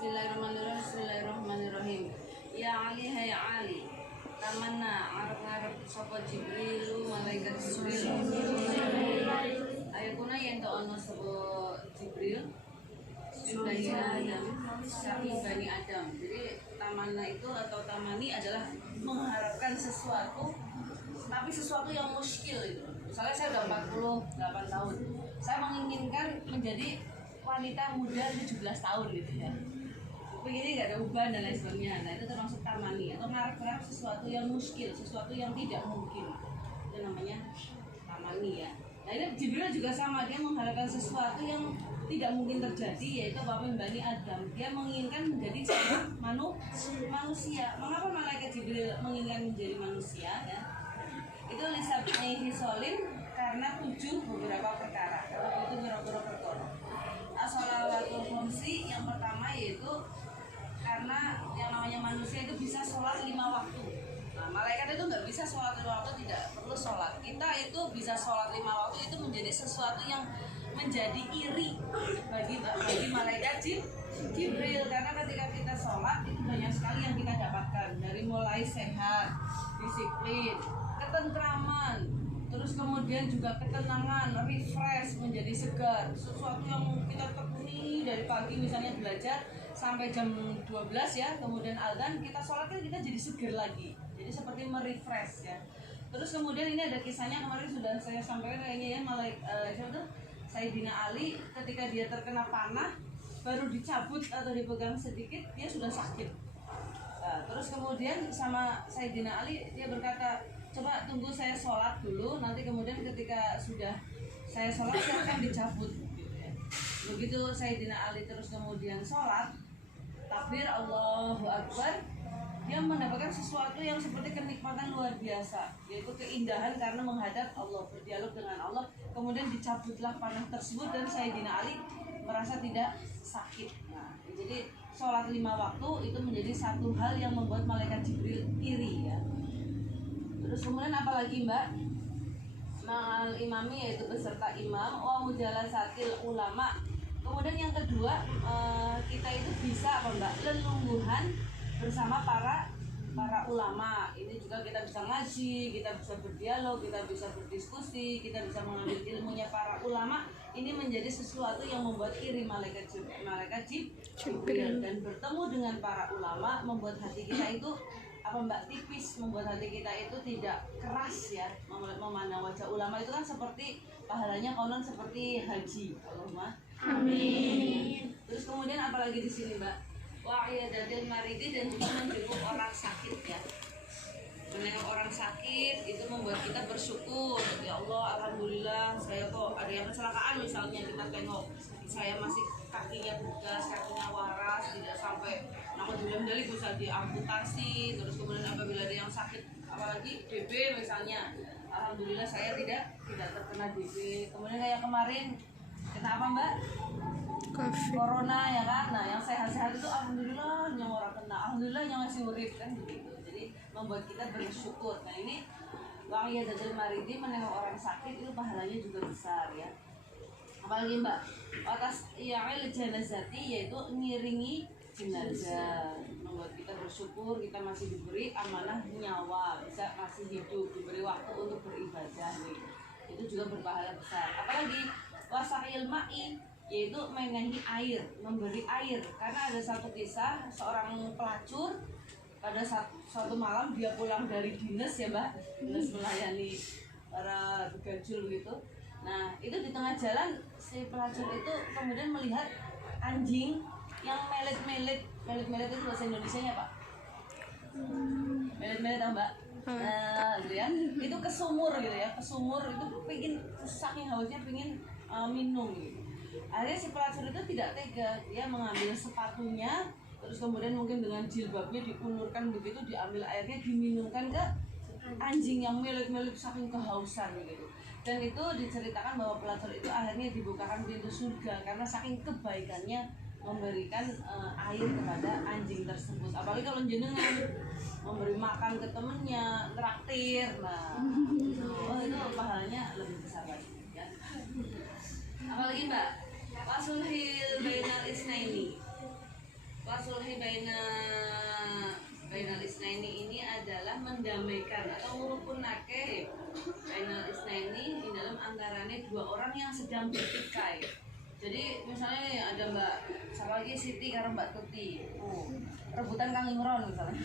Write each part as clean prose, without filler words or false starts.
Bismillahirrahmanirrahim. Ya Ali hai Ali. Tamanna arep-arep sapa Jibril malaikat Jibril. Ayo kuna yen to ono sapa Jibril Bani Adam, Syarif Bani Adam. Jadi tamanna itu atau tamani adalah mengharapkan sesuatu, tapi sesuatu yang muskil itu. Misalnya saya udah 48 tahun, saya menginginkan menjadi wanita muda 17 tahun gitu ya. Begini nggak ada uban dan lain sebagainya. Nah itu termasuk tamani atau ngarep-ngarep sesuatu yang muskil, sesuatu yang tidak mungkin. Itu namanya tamani ya. Nah ini Jibril juga sama, dia mengharapkan sesuatu yang tidak mungkin terjadi, yaitu Bapak Bani Adam. Dia menginginkan menjadi seorang manusia. Mengapa malaikat Jibril menginginkan menjadi manusia ya? Itu lisabni hisolin karena 7 beberapa perkara. Kalau itu beberapa perkara. As-shalawatul khamsi yang pertama yaitu karena yang namanya manusia itu bisa sholat 5 waktu. Nah, malaikat itu nggak bisa sholat 5 waktu, tidak perlu sholat. Kita itu bisa sholat 5 waktu, itu menjadi sesuatu yang menjadi iri bagi malaikat Jibril, karena ketika kita sholat itu banyak sekali yang kita dapatkan, dari mulai sehat, disiplin, ketentraman, terus kemudian juga ketenangan, refresh, menjadi segar, sesuatu yang kita tekuni dari pagi misalnya belajar sampai jam 12 ya, kemudian azan kita sholat kan kita jadi segar lagi, jadi seperti merefresh ya. Terus kemudian ini ada kisahnya kemarin sudah saya sampaikan kayaknya ya, Sayyidina Ali ketika dia terkena panah baru dicabut atau dipegang sedikit dia sudah sakit. Nah, terus kemudian sama Sayyidina Ali dia berkata, coba tunggu saya sholat dulu, nanti kemudian ketika sudah saya sholat saya akan dicabut. Begitu Sayyidina Ali terus kemudian sholat, takbir Allahu Akbar, dia mendapatkan sesuatu yang seperti kenikmatan luar biasa, yaitu keindahan karena menghadap Allah, berdialog dengan Allah. Kemudian dicabutlah panah tersebut dan Sayyidina Ali merasa tidak sakit. Nah, jadi sholat 5 waktu itu menjadi satu hal yang membuat malaikat Jibril iri ya. Terus kemudian apalagi Mbak? Ma'al imami yaitu beserta imam, wa mujalasatil ulama. Kemudian yang kedua, kita itu bisa apa Mbak? Lelungguhan bersama para ulama. Ini juga kita bisa ngaji, kita bisa berdialog, kita bisa berdiskusi, kita bisa mengambil ilmunya para ulama. Ini menjadi sesuatu yang membuat iri malaikat Jibril, dan bertemu dengan para ulama membuat hati kita itu apa Mbak, tipis, membuat hati kita itu tidak keras ya. Memandang wajah ulama itu kan seperti pahalanya konon seperti haji. Allahumma amin. Terus kemudian apalagi di sini Mbak? Wa'iyadatil maridi, dan juga menjenguk orang sakit ya. Menengok orang sakit itu membuat kita bersyukur. Ya Allah, alhamdulillah saya kok ada yang kecelakaan misalnya, kita tengok saya masih kakinya bugas, kakinya waras, tidak sampai naudzubillah bisa diamputasi. Terus kemudian apabila ada yang sakit apalagi DB misalnya, alhamdulillah saya tidak terkena DB. Kemudian kayak kemarin kena apa Mbak? COVID. Corona ya kan. Nah yang sehat-sehat itu alhamdulillah yang orang kena, alhamdulillah yang masih urip kan begitu. Jadi membuat kita bersyukur. Nah ini wa'iyadatil maridi, menengok orang sakit itu pahalanya juga besar ya. Apalagi Mbak, atas ya'il janazati, yaitu ngiringi jenazah, membuat kita bersyukur kita masih diberi amanah nyawa, bisa masih hidup, diberi waktu untuk beribadah nih. Itu juga berpahala besar. Apalagi wasa'il ma'i, yaitu menehi air, memberi air. Karena ada satu kisah seorang pelacur pada suatu malam dia pulang dari dinas ya Mbak, dinas melayani para begajul gitu. Nah itu di tengah jalan si pelacur itu kemudian melihat anjing yang melet-melet itu bahasa Indonesianya Pak? Melet-melet tau Mbak? Nah gitu ya, itu ke sumur gitu ya, ke sumur itu pengen, saking hausnya pengen minum gitu. Akhirnya si pelacur itu tidak tega, dia mengambil sepatunya, terus kemudian mungkin dengan jilbabnya diulurkan begitu, diambil airnya diminumkan ke anjing yang melet-melet saking kehausan gitu. Dan itu diceritakan bahwa pelacur itu akhirnya dibukakan pintu surga karena saking kebaikannya memberikan air kepada anjing tersebut. Apalagi kalau jenengan memberi makan ke temennya, traktir, nah itu pahalanya lebih besar lagi ya. Apalagi Mbak, wasulhil bainal isnaini. Wasulhi bainal isnaini ini adalah mendamaikan atau ngurukunake bainal isnaini di dalam antaranya dua orang yang sedang bertikai. Jadi misalnya ada Mbak, siapa lagi Siti karena Mbak Tuti, rebutan Kang Imron misalnya.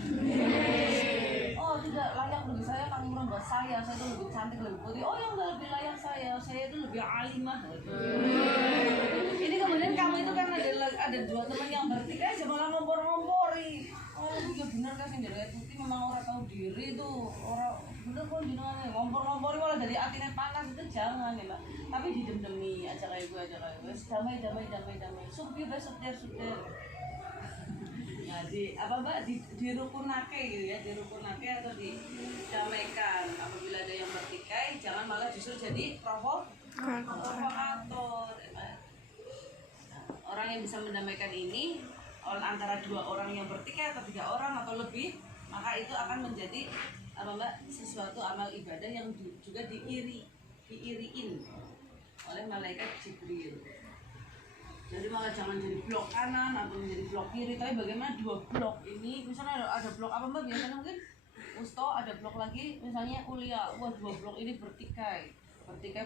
Oh tidak layak bagi saya Kang Imron, buat saya itu lebih cantik, lebih putih. Oh yang nggak lebih layak saya itu lebih alimah. Ini kemudian kamu itu kan ada dua teman yang bertikai aja malah ngompor-ngompori. Oh iya benar kan sih dari Tuti memang orang tahu diri tuh, orang bener kok jenengan ngompor-ngompori malah dari hatinya panas, itu jangan ya Mbak. Tapi didem-demi aja kayak gue damai supi suder. Nah di apa Mbak di rukunake gitu ya, di rukunake atau didamaikan. Apabila ada yang bertikai jangan malah justru jadi provokator. Nah, orang yang bisa mendamaikan ini antara dua orang yang bertikai atau tiga orang atau lebih, maka itu akan menjadi apa Mbak, sesuatu amal ibadah yang juga diiriin oleh malaikat Jibril. Jadi malah jangan jadi blok kanan atau menjadi blok kiri, tapi bagaimana dua blok ini, misalnya ada blok apa Mbak, biasanya mungkin Usto, ada blok lagi misalnya Ulia, wah dua blok ini bertikai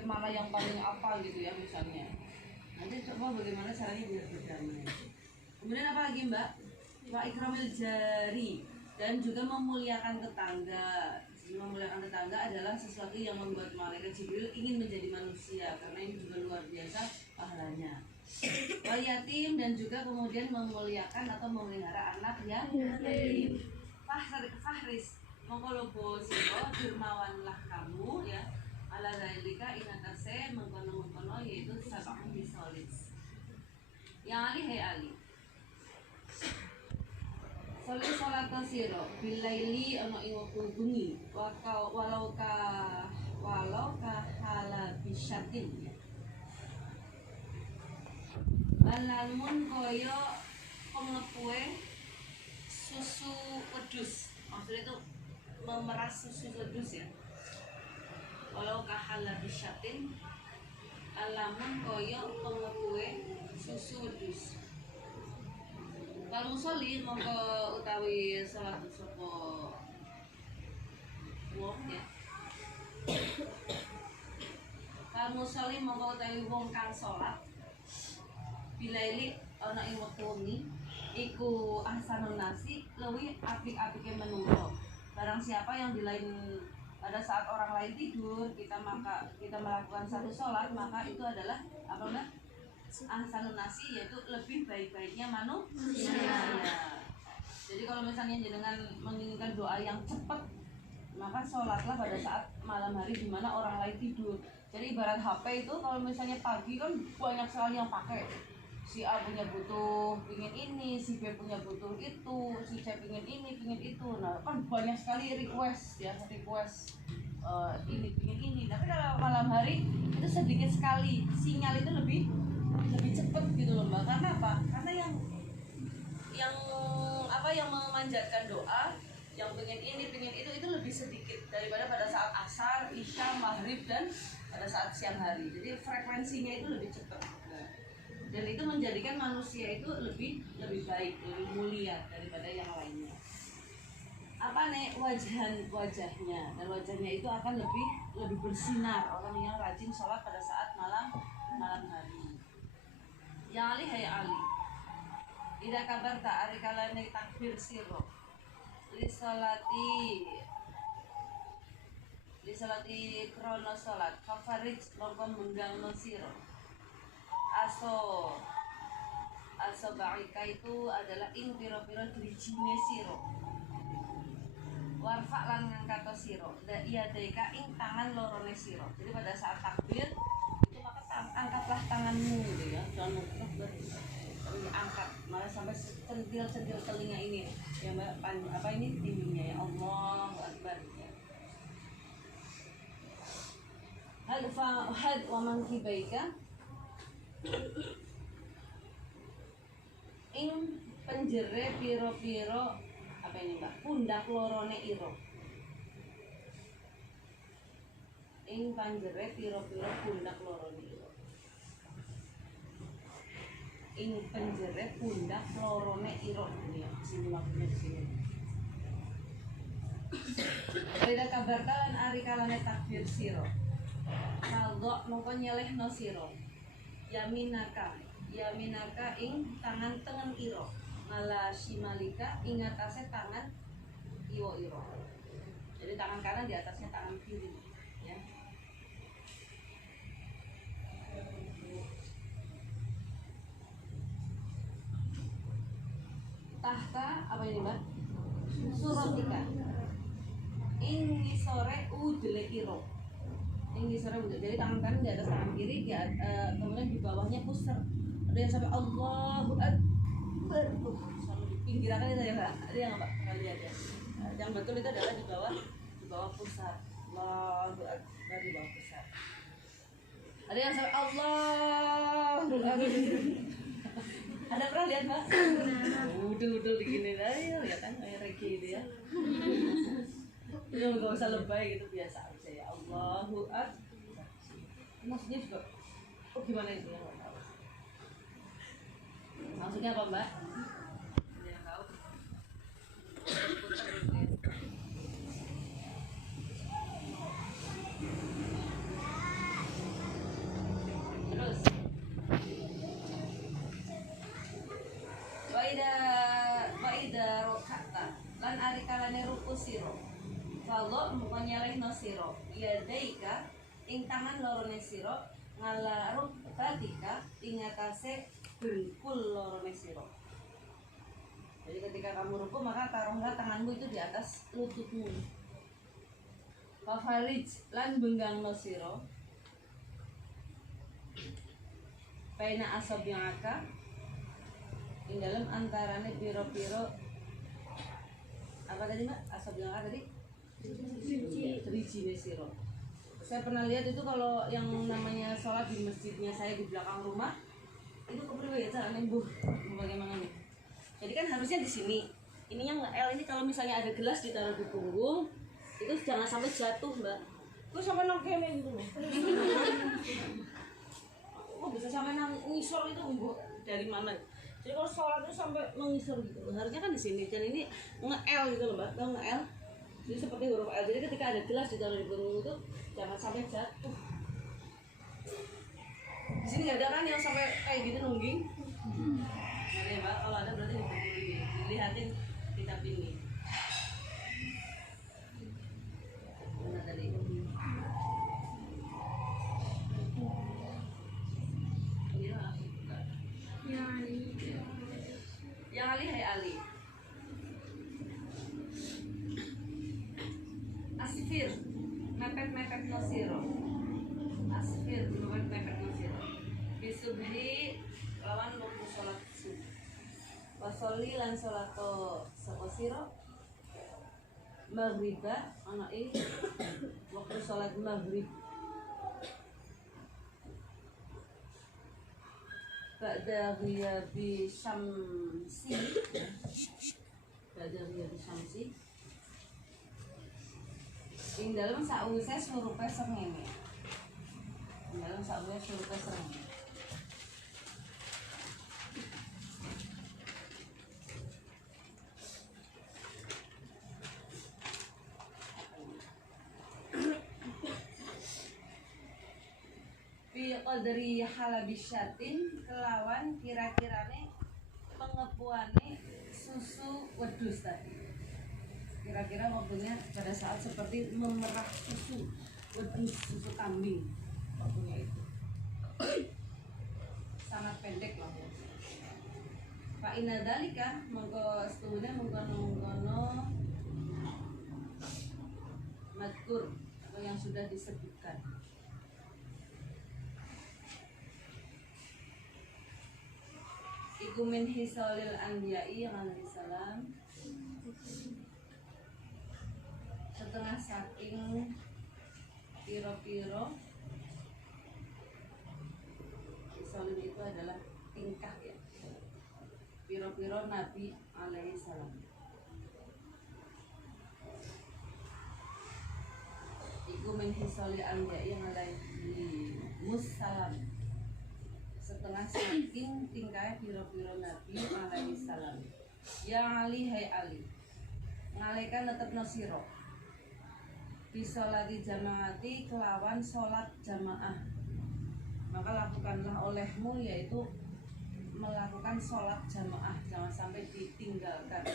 mana yang paling apa gitu ya misalnya. Nanti coba bagaimana caranya biar berdamai. Kemudian apa lagi Mbak? Wa ikramil jari, dan juga memuliakan tetangga. Memuliakan tetangga adalah sesuatu yang membuat malaikat Jibril ingin menjadi manusia, karena ini juga luar biasa pahalanya. Wal yatim, dan juga kemudian memuliakan atau memelihara anak yang yatim. Fahris mongkolobo siro firmawanlah kamu ya, ala zailika inatase mengkono yaitu sabang bisolis. Yang ali hai ali Soli sholat siro bilaili ana ing wektu bengi walau ka halabisyatin ya. Alamun koyo pengepue susu wedus, maksudnya itu memeras susu wedus ya. Walau ka halabisyatin, alamun koyo pengepue susu wedus. Kalau musoli mongko utawi salat sapa wong ya. Kalau musoli mongko utawi wong kang salat bilaili ana ing wektu wengi iku ahsanun nasi luwih apik-apike menungso. Barang siapa yang di lain pada saat orang lain tidur kita melakukan satu sholat, maka itu adalah apa Mbak? Ahsanun nasi, yaitu lebih baik-baiknya manusia. Jadi kalau misalnya jenengan menginginkan doa yang cepat, maka sholatlah pada saat malam hari di mana orang lain tidur. Jadi ibarat HP itu kalau misalnya pagi kan banyak sekali yang pakai. Si A punya butuh pingin ini, si B punya butuh itu, si C pingin ini, pingin itu. Nah kan banyak sekali request ya, ini pingin ini. Tapi kalau malam hari itu sedikit sekali, sinyal itu lebih cepat gitu loh Mbak. Karena apa? Karena yang memanjatkan doa, yang pengen ini, pengen itu lebih sedikit daripada pada saat asar, isya, maghrib, dan pada saat siang hari. Jadi frekuensinya itu lebih cepat. Nah, dan itu menjadikan manusia itu lebih baik, lebih mulia daripada yang lainnya. Apa nih wajahnya, dan wajahnya itu akan lebih bersinar orang yang rajin sholat pada saat malam hari. Ya Ali hai Ali, ida kabar tak ari kalane takbir siro. li salati krono salat fafarij mongko menggangno sira aso ba'ika itu adalah ing pira-pira drijine sira warfa lan ngangkat sira iya daika ing tangan lorone sira. Jadi pada saat takbir itu maka angkatlah tanganmu gitu ya, jangan muter angkat malah sampai centil telinga ini ya mbak, apa ini tingginya ya, Allahu Akbar ya. Had wa man kibaika ing penjere piro-piro apa ini mbak, pundak lorone iro ing panjere piro-piro pundak lorone iro ing penjere pundak lorone iro ini ya, sini maksudnya di sini. Beda kabar kalan ari kalane takbir siro Naldo mongko nyelehno siro yaminaka ing tangan tengen iro mala shimalika ing atasnya tangan iwo iro. Jadi tangan kanan di atasnya tangan kiri ya. Tahta apa ini mbak? Suratika ing sore udele iro. Ing sore udele. Jadi tangan kanan di atas tangan kiri, kemudian di bawahnya pusar. Ada yang sampai Allahu Akbar. Selalu dipinggirkan itu ya mbak. Ada yang mbak kali aja. Yang betul itu adalah di bawah pusar. Allahu Akbar di bawah pusar. Ada yang sampai Allahu Akbar. Ada pernah lihat mbak? Udul begini lah ya kan, kayak reggae itu ya. Nggak usah lebay gitu, biasa aja ya. Allahu Akbar. Maksudnya juga, oh gimana itu ya? Maksudnya apa mbak? Dia tahu. Terus. Waida rokata lan ari kalane ruku siro fallo muka nyelehno siro yadaika ing tangan lorone siro ngala rukbatika ing atase dengkul lorone siro. Jadi ketika kamu ruku maka taruhlah tanganmu itu di atas lututmu. Fafarij lan benggangno siro paina asab yang aka di dalam antarane piro-piro apa tadi mbak, asab yang ada tadi drijine siro. Saya pernah lihat itu kalau yang namanya sholat di masjidnya saya di belakang rumah itu kepriwe ya cara nembuh bagaimana nih. Jadi kan harusnya di sini ininya nge-L ini, kalau misalnya ada gelas ditaruh di punggung itu jangan sampai jatuh mbak, itu sampai nongkemen gitu loh. Oh bisa sampai ngisor itu dari mana? Jadi kalau sholat itu sampai mengisor gitu, harusnya kan di sini, dan ini nge-L gitu loh mbak, tau nge-L? Jadi seperti huruf L. Jadi ketika ada gelas ditaruh di punggung itu jangan sampai jatuh. Di sini nggak ada kan yang sampai kayak gitu nungging? Ada ya mbak, kalau ada berarti dilihatin kitab ini. Benar tadi. Yang Ali, hai Ali. Asfir, mepet no siro. Asfir, mepet no siro. Bisubhi lawan waktu sholat subuh. Wasoli lan sholato sapa siro. Maghriba ana ing waktu sholat maghrib. Ba'da ghiyabi syamsi ing dalam sakwise surupe srengenge. Ing dalam sakwise surupe srengenge. Qadri halabisyatin kelawan kira-kirane pengepuane susu wedhus tadi. kira-kira waktunya pada saat seperti memerah susu kambing, waktunya itu sangat pendek waktu. Pak Inadalika mengko setuhune mengkono madkur atau yang sudah disebutkan. Iku min hisalil anbiya'i alaihi salam, setengah saking piro-piro. Hisalil itu adalah tingkah ya, piro-piro Nabi alaihi salam. Iku min hisalil anbiya'i alaihi musallam, setengah saking tingkah piro-piro Nabi alaihi salam. Ya Ali hai Ali, ngalekan netepno sira bisolati jamaati kelawan sholat jamaah, maka lakukanlah olehmu yaitu melakukan sholat jamaah, jangan sampai ditinggalkan.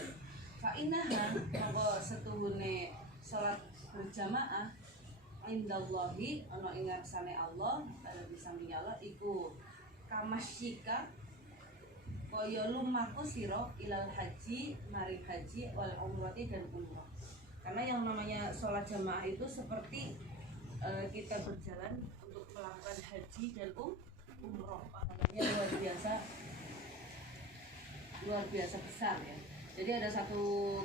Fa innaha maka setuhune sholat berjamaah indallahi ana ing ngarsane Allah, ada di samping Allah iku kamasyika kaya lumaku sira ilal haji maring haji wal umrati dan umrah. Karena yang namanya sholat jamaah itu seperti kita berjalan untuk melakukan haji dan umroh, pahalanya luar biasa besar ya. Jadi ada satu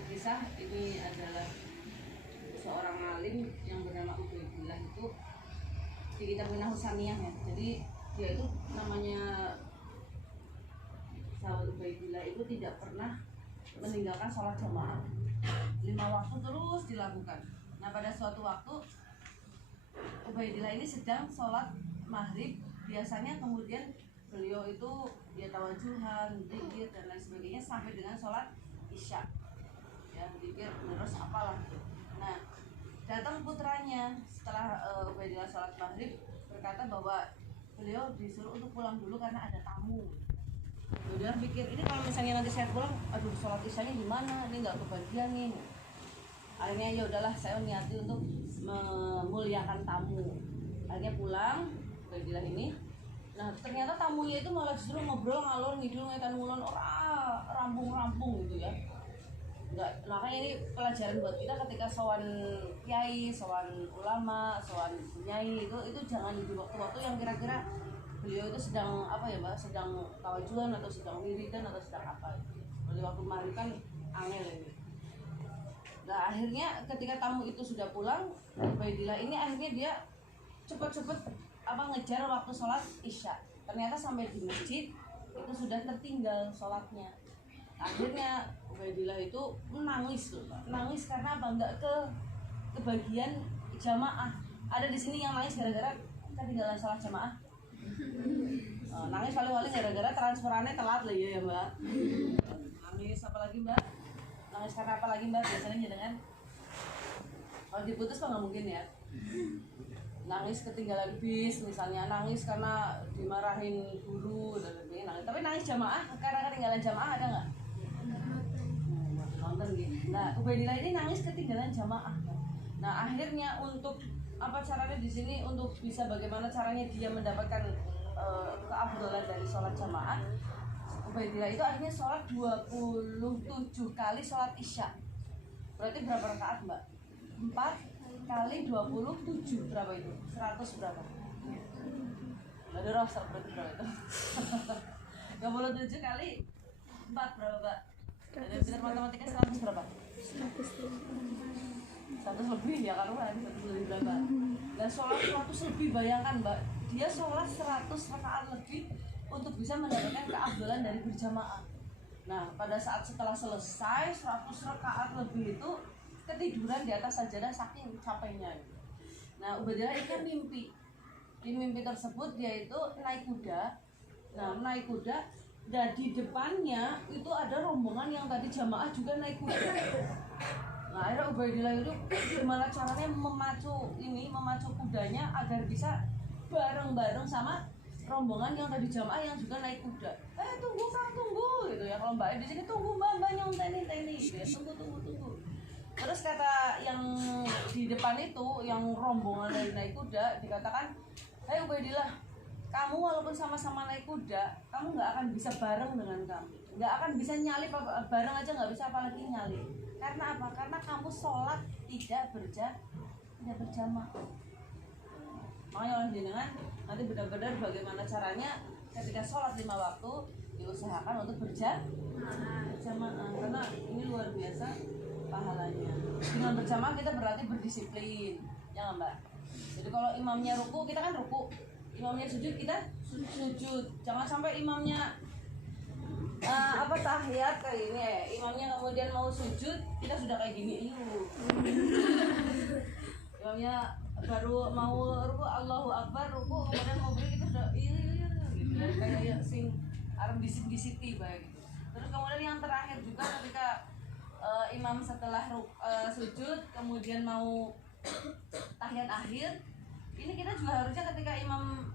kisah, ini adalah seorang alim yang bernama Ubaidillah itu di kitab Minah Husaniyah ya. Jadi dia itu namanya sahabat Ubaidillah itu tidak pernah meninggalkan sholat jamaah, 5 waktu terus dilakukan. Nah pada suatu waktu Ubaidillah ini sedang sholat maghrib biasanya, kemudian beliau itu dia tawajuhan, zikir dan lain sebagainya sampai dengan sholat isya ya, zikir terus apalah. Nah datang putranya setelah Ubaidillah sholat maghrib berkata bahwa beliau disuruh untuk pulang dulu karena ada tamu. Dia pikir ini kalau misalnya nanti saya pulang, aduh sholat isyanya gimana, ini nggak kebagian nih. Akhirnya ya udahlah, saya niati untuk memuliakan tamu. Akhirnya pulang Ubaidillah ini. Nah ternyata tamunya itu malah justru ngobrol ngalor ngidul ngetan ngulon orang rampung-rampung gitu ya. Enggak, makanya ini pelajaran buat kita ketika sowan kiai, sowan ulama, sowan nyai itu jangan di waktu-waktu yang kira-kira beliau itu sedang apa ya Mbak, sedang tawajuan atau sedang wiridan atau sedang apa gitu. Di waktu maghrib kan angel ini. Nah akhirnya ketika tamu itu sudah pulang, Ubaidillah ini akhirnya dia cepet-cepet ngejar waktu sholat isya. Ternyata sampai di masjid itu sudah tertinggal sholatnya. Akhirnya Ubaidillah itu menangis loh, nangis karena apa? Enggak kebagian jamaah. Ada di sini yang nangis gara-gara ketinggalan sholat jamaah. Nangis paling-paling gara-gara transferannya telat lah ya Mbak. Nangis apa lagi Mbak? Nangis karena apa lagi Mbak? Biasanya dengan kalau diputus nggak mungkin ya. Nangis ketinggalan bis misalnya, nangis karena dimarahin guru dan lain-lain. Nangis. Tapi nangis jamaah karena ketinggalan jamaah ada nggak? Nonton gitu. Nah Ubaidillah ini nangis ketinggalan jamaah. Nah akhirnya untuk apa caranya di sini untuk bisa bagaimana caranya dia mendapatkan keafdalan dari sholat jamaah, Ubaidillah itu akhirnya sholat 27 kali sholat isya. Berarti berapa rakaat Mbak? 4 kali 27 berapa itu? 100 berapa? Nggak ada rasa berarti berapa itu? 27 kali 4 berapa Mbak? Ada pintar matematika 100 berapa? 100 lebih ya karuan, 100 lebih berapa? Dan sholat 100 lebih, bayangkan Mbak, dia sholat 100 rakaat lebih untuk bisa mendapatkan keafdalan dari berjamaah. Nah pada saat setelah selesai 100 rakaat lebih itu ketiduran di atas sajadah saking capeknya. Nah Ubaidillah ini kan mimpi. Di mimpi tersebut dia itu naik kuda. Nah naik kuda dan di depannya itu ada rombongan yang tadi jamaah juga naik kuda. Nah akhirnya Ubaidillah itu gimana caranya memacu kudanya agar bisa bareng-bareng sama rombongan yang tadi jamaah yang juga naik kuda. Tunggu Kang, tunggu gitu ya. Kalau Mbak di sini tunggu Mbak nyong teni gitu ya. Tunggu. Terus kata yang di depan itu, yang rombongan dari naik kuda, dikatakan, "Hei Ubaidillah, kamu walaupun sama-sama naik kuda, kamu nggak akan bisa bareng dengan kami, nggak akan bisa nyalip, bareng aja nggak bisa, apalagi nyalip. Karena apa? Karena kamu sholat tidak berjamaah. Makanya orang jenengan nanti benar-benar bagaimana caranya ketika sholat 5 waktu diusahakan untuk berjamaah, karena ini luar biasa pahalanya. Dengan berjamaah kita berarti berdisiplin, ya nggak Mbak? Jadi kalau imamnya ruku, kita kan ruku, imamnya sujud, kita sujud. Jangan sampai imamnya tahiyat kayak ini, imamnya kemudian mau sujud, kita sudah kayak gini, imamnya baru mau ruku, Allahu Akbar, ruku, kemudian mau beri, kita sudah gitu, kayak sing arep bisik-bisiki baik gitu. Terus kemudian yang terakhir juga ketika imam setelah sujud kemudian mau tahiyat akhir, ini kita juga harusnya ketika imam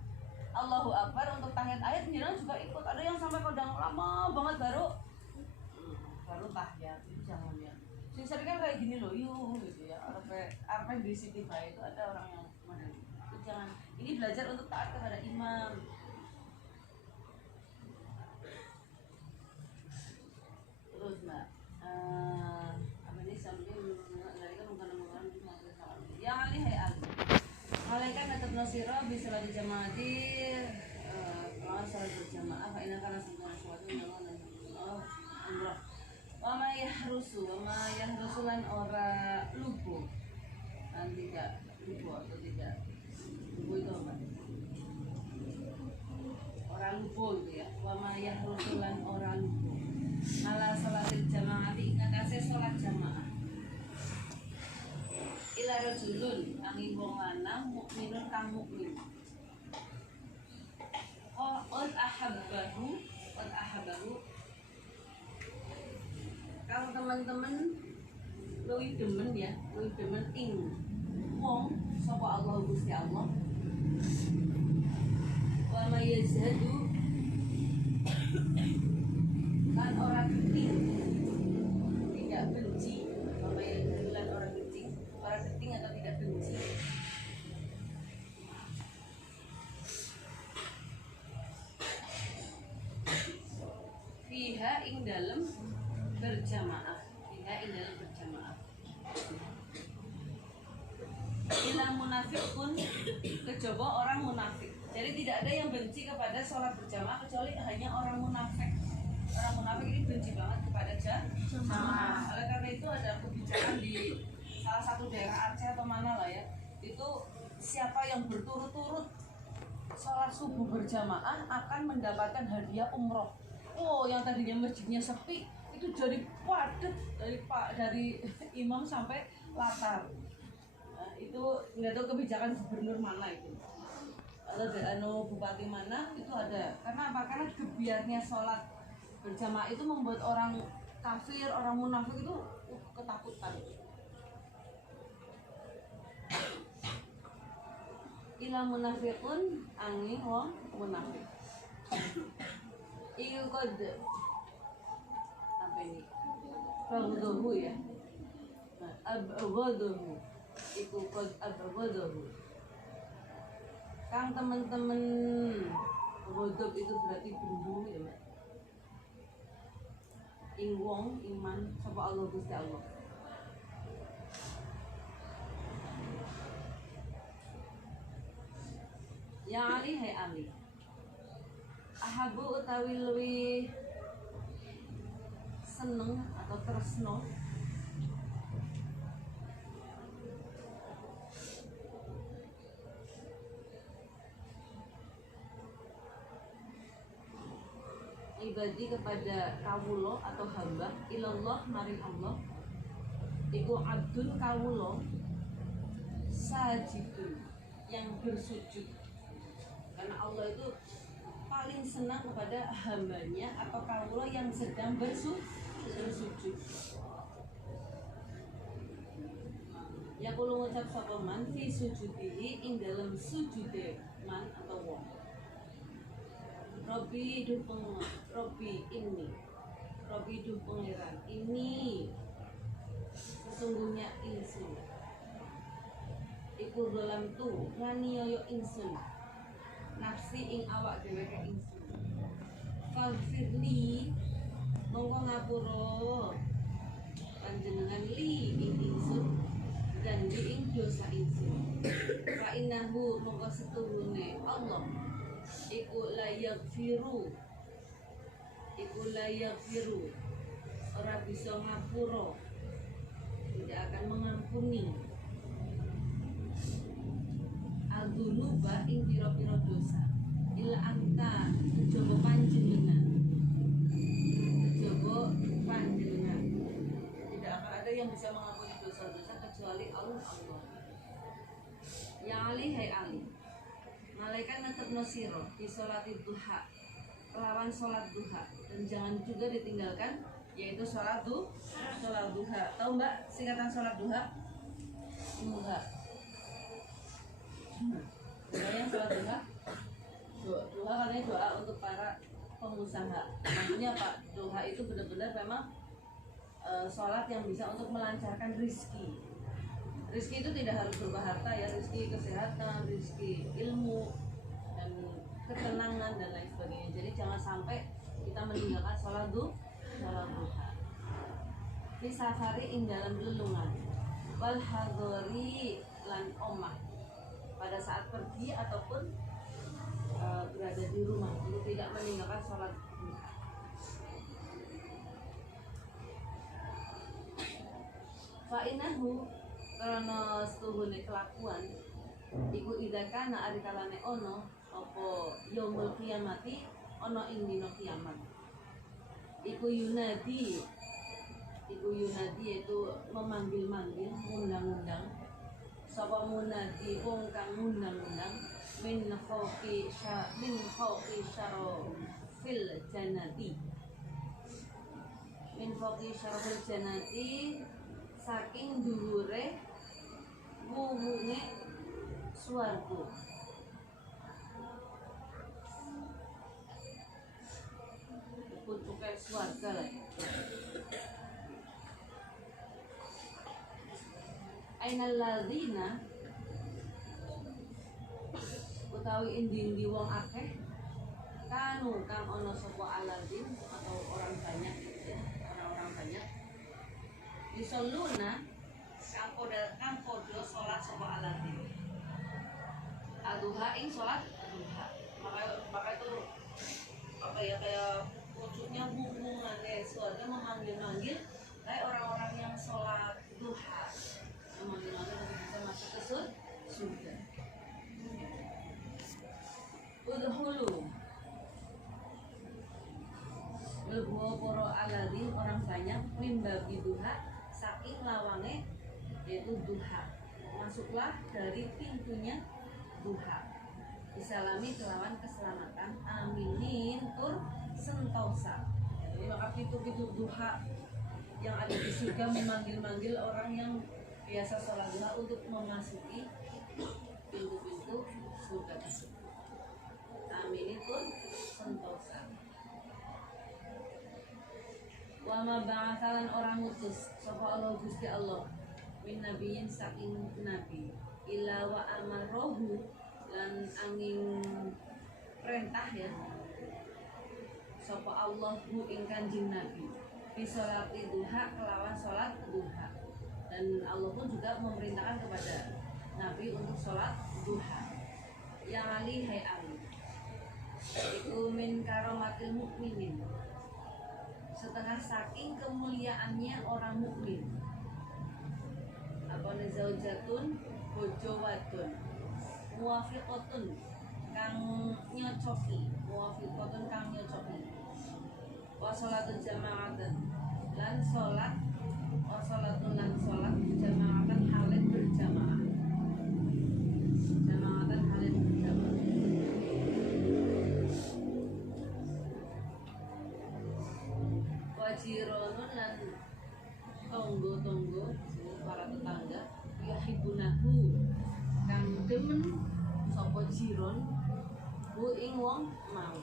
Allahu Akbar untuk tahiyat akhir jangan juga ikut. Ada yang sampai kodang lama banget baru tahiyat, itu jangan ya. Sing sering kan kayak gini loh, gitu ya. Arpe berisik baik itu ada orang yang kemana itu jangan. Ini belajar untuk taat kepada imam. Terus Mbak, apa ini sambil mengendalikan menggunakan yang alih hayal. Malaikat natap nasiro bisa lagi jamaati, kalau salat berjamaah, karena sebuah sesuatu yang umrah. Wama yahrusulan ora lugu, dan tidak lugu atau tidak lugu itu apa? Orang lugu itu ya. Wama yahrusulan ora lugu. Malah sholatil jamaati ingatase sholat jamaah. Ila rajulun angin wong lanang mukminun kang mukmin. Qad ahabbahu kalau teman-teman luwih demen ing wong sapa Allah Gusti Allah. Wa may yazhadu kan orang geting tidak benci, apa yang bilang orang geting atau tidak benci. Fiha ing dalam berjamaah, Ila munafik pun kecoba orang munafik. Jadi tidak ada yang benci kepada sholat berjamaah kecuali hanya orang munafik. Orang munafik ini benci banget kepada jamaah. Oleh karena itu ada kebijakan di salah satu daerah Aceh atau mana lah ya, itu siapa yang berturut-turut sholat subuh berjamaah akan mendapatkan hadiah umroh. Oh, yang tadinya masjidnya sepi itu jadi padat dari imam sampai latar. Nah, itu nggak tahu kebijakan gubernur mana itu atau bupati mana itu ada. Karena apa? Karena gebiarnya sholat berjamaah itu membuat orang kafir, orang munafik itu ketakutan. Ila munafiqun angin wong munafik. Iku kode apa ini? Abghadahu ya. Abghadahu. Iku kode abghadahu. Kang teman-teman ghadab itu berarti bendu ya, Mbak. Ing wong iman sapa Allah Gusti Allah. Ya Ali hai Ali. Ahabu utawi luwih seneng atau tresno ibadi kepada kawulo atau hamba ilallah maring Allah iku abdun kawulo sajidun yang bersujud. Karena Allah itu paling senang kepada hambanya atau kawulo yang sedang bersujud. Ya kulo ngucap sapa man fi sujudihi ing dalam sujude man atau wong. Robi duh pangeran ini sesungguhnya ingsun iku dalam tu nganiaya ingsun nafsi ing awak dhewe ingsun falfirli mongko ngapura panjenengan li ing ingsun dan di ing dosa ingsun fa innahu mongko setuhune Allah iku la yaghfiru ora bisa ngapura tidak akan mengampuni al-dzunuba ing pira-pira dosa illa anta kejaba panjenengan tidak akan ada yang bisa mengampuni dosa-dosa kecuali Allah. Ya Ali hai Ali malaikat netepno sira di sholati duha kelawan sholat duha dan jangan juga ditinggalkan yaitu sholat duha. Tahu Mbak singkatan sholat duha? Duha yang sholat duha katanya doa untuk para pengusaha. Maksudnya Pak, duha itu benar-benar memang sholat yang bisa untuk melancarkan rizki. Rizki itu tidak harus berupa harta ya, rizki kesehatan, rizki ilmu dan ketenangan dan lain sebagainya. Jadi jangan sampai kita meninggalkan sholat duha. Fi safari ing dalam lelungan wal hadori lan omah pada saat pergi ataupun berada di rumah untuk tidak meninggalkan sholat duha. Fa'inahu karena setuhune kelakuan iku idakana ari kalane ono apa yaumul kiamati ono ing dina kiamat iku yunadi yaitu memanggil-manggil ngundang-undang sapa munadi wong kang ngundang-undang min fauqi syarafil jannati saking dhuwure wuwunge swarga. Pucuke swarga lah. Ainal ladzina utawi endi-endi wong akeh kanu kang ana sapa aladin atau orang banyak ya, orang-orang banyak disalluna kang podo salat sapa aladin aduha ing salat duha. Maka itu apa ya, kayak wujudnya hubungannya suaranya memanggil-manggil kayak orang-orang yang sholat duha, memanggil-manggil untuk bisa masuk ke surga. Udhulu lebuwa poro aladin orang banyak mimbabi duha saking lawange yaitu duha, masuklah dari pintunya duha disalami kelawan keselamatan aminin tur sentosa. Jadi maka pintu-pintu duha yang ada di surga memanggil-manggil orang yang biasa sholat duha untuk memasuki pintu-pintu surga tersebut. Aminin tur sentosa. Wa ma ba'atsalan orang ngutus sapa Allah Gusti Allah min nabiyin saking nabi illa wa amarohu lan angin perintah ya sapa Allah hu ing Kanjeng Nabi fi sholati duha kelawan sholat duha, dan Allah pun juga memerintahkan kepada Nabi untuk sholat duha. Ya Ali hai Ali iku min karomatil mukminin setengah saking kemuliaannya orang mukmin. Apa zaujatun bojo wadon muwafiqatun kang nyocoki wa sholatun jama'atan lan sholat wa sholatun lan sholat jama'atan halin berjamaah wajironun lan tonggo-tonggo para tetangga yahibunahu kang demen sapa jiron bu ing wong mau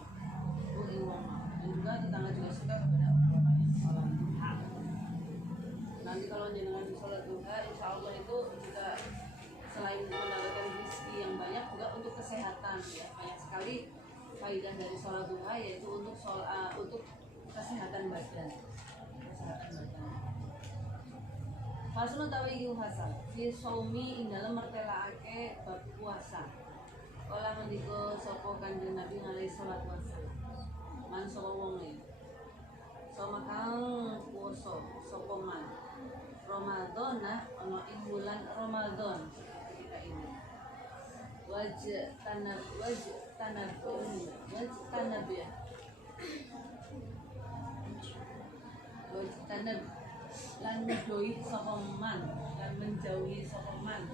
dan juga tetangga juga suka kepada orang yang sholat duha. Nanti kalau jenengan di sholat duha, insya Allah itu juga selain mendapatkan rezeki yang banyak juga untuk kesehatan ya. Banyak sekali faidah dari sholat duha yaitu untuk kesehatan badan. Fasun utawi iki fasal fi shaumi ing dalem mertelaake bab puasa. Kala ngendika sapa Kanjeng Nabi alaihi salatu wassalam. Man sapa wong e. Sama kang puasa sapa man. Ramadan ana ing bulan Ramadan ketika ini. Tanab lan menjauhi sapa man lan menjauhi sapa man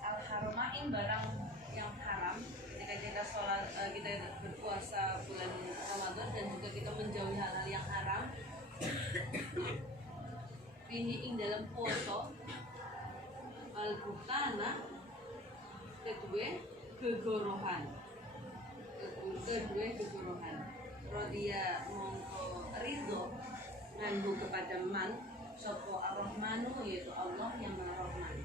al harama ing barang yang haram ketika kita sholat kita berpuasa bulan Ramadan dan juga kita menjauhi hal-hal yang haram fihi ing dalam puasa al butana kedua kegorohan rodia mongko ridho nganggo kepada man sapa ar-rahmanu yaitu Allah yang Maha Rahman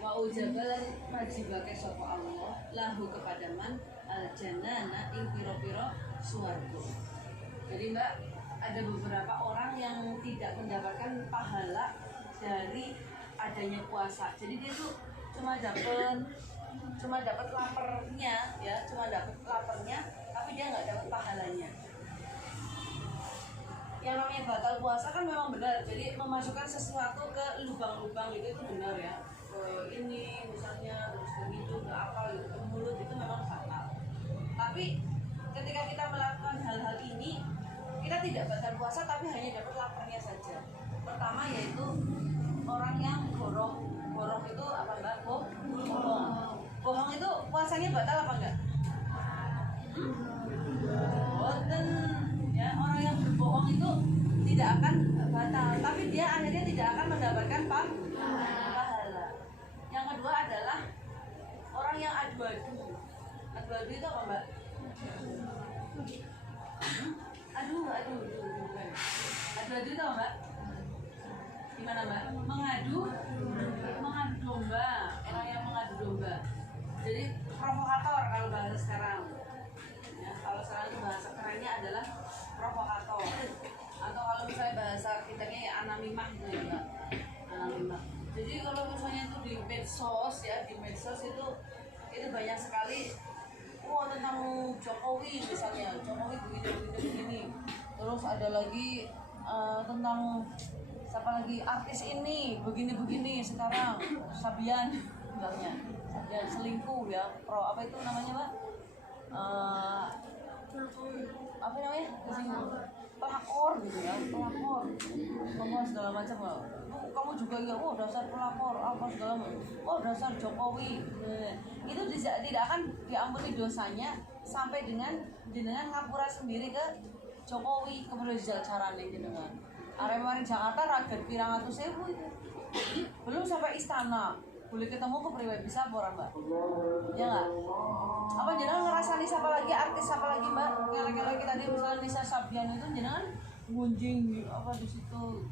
wa ujabalan wajibake sapa Allah lahu kepada man al-jannana ing pira-pira swarga. Jadi Mbak, ada beberapa orang yang tidak mendapatkan pahala dari adanya puasa. Jadi dia tuh cuma dapat laparnya ya, tapi dia nggak dapat pahalanya. Yang namanya batal puasa kan memang benar, jadi memasukkan sesuatu ke lubang-lubang itu benar ya, ke ini misalnya terus ke hidung, ke apa gitu, ke mulut itu memang fatal. Tapi ketika kita melakukan hal-hal ini, kita tidak batal puasa tapi hanya dapat laparnya saja. Pertama yaitu orang yang borong itu apa Mbak? Bohong itu puasanya batal apa enggak? Boten ya, orang yang berbohong itu tidak akan batal, tapi dia akhirnya tidak akan mendapatkan pahala. Yang kedua adalah orang yang adu-adu itu apa Mbak? Adu itu apa Mbak? Gimana Mbak? Mengadu domba, orang yang mengadu domba. Jadi provokator kalau bahasa sekarang. Ya, kalau sekarang bahasa kerennya adalah provokator. Atau kalau misalnya bahasa kitanya ya anamimah gitu ya Mbak. Anamimah. Jadi kalau misalnya itu di medsos itu banyak sekali tentang Jokowi misalnya, Jokowi begini. Terus ada lagi tentang siapa lagi artis ini begini sekarang Sabian misalnya, Sabian selingkuh ya, apa itu namanya Mbak? Apa namanya? Pelakor gitu ya, pelakor ngomong segala macam. Kamu juga ya, dasar pelakor apa segala macam, dasar Jokowi. Itu tidak akan diampuni dosanya sampai dengan ngapura sendiri ke Jokowi, kemudian carane jenengan Arema Jakarta ragat pirang atus sewu itu, belum sampai istana boleh ketemu ke pribadi bisa orang Mbak, ya nggak? Apa jenengan ngerasani siapa lagi artis siapa lagi Mbak? Ngelak-ngelak kita tadi misalnya Nisa Sabian itu jenengan ngunjing apa di situ.